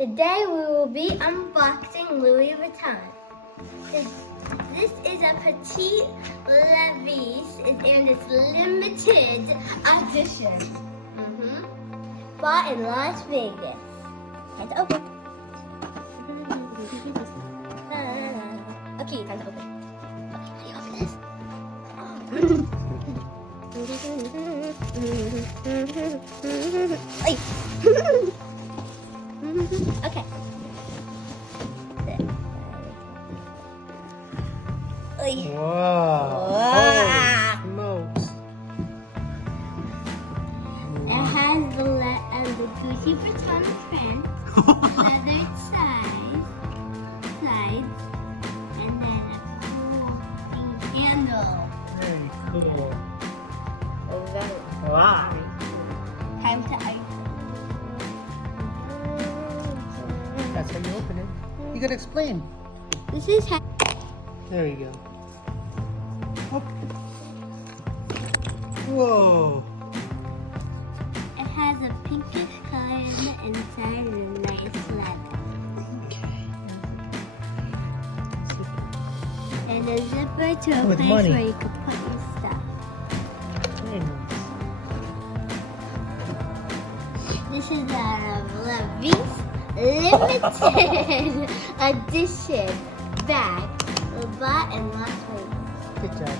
Today we will be unboxing Louis Vuitton. This is a Petite Valise and it's limited edition. Bought in Las Vegas. Time to open. Okay, time to open. Okay, how do you open this? Okay. Wow. Holy smokes. It has the Gucci Vuitton print, leather sides, and then a cool handle. Very cool. Very Wow. time to open. That's how you open it. You gotta explain. This is how. There you go. Oh. Whoa. It has a pinkish color in the inside and a nice leather. Okay. And a zipper to a With place money. where you can put your stuff. Very nice. This is a Levi's limited edition bag. Bought in Las Vegas. Good job.